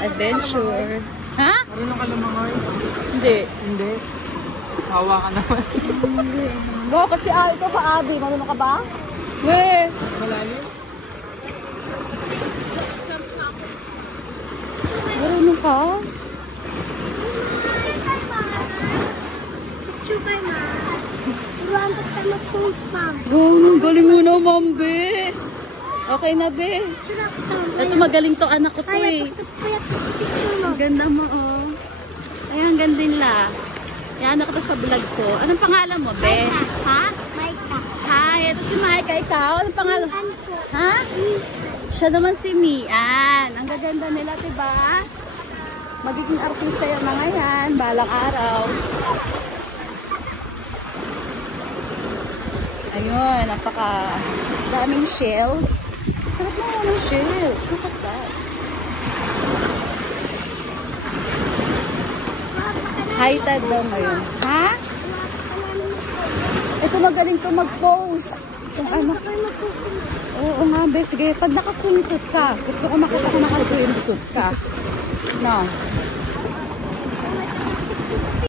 Adventure. Ha? Marunong ka lumangoy? Hindi. Hindi. Hawa ka naman. Hindi. Bakit si ito pa, Abby? Marunong ka ba? Weh! Malalim? Marunong ka? Ang galing mo naman, be. Okay na, be. Ito, magaling to anak ko to eh. Ang ganda mo, oh. Ayan, ganda nila. Yan, ako to sa vlog ko. Anong pangalan mo, be? Ha? Maika. Hi, ito si Maika. Ikaw? Anong pangalan? Ha? Siya naman si Mian. Ang gaganda nila, diba? Magiging artista yung mga yan. Balang araw. Ayun, napaka daming shells. Sarap mo ng shells. Look at that. High tide daw ngayon. Ha? Ito magaling to mag-pose. Kung ano. Oo nga, be. Sige, pag nakaswimsuit ka. Gusto ko makita ko nakaswimsuit ka. No.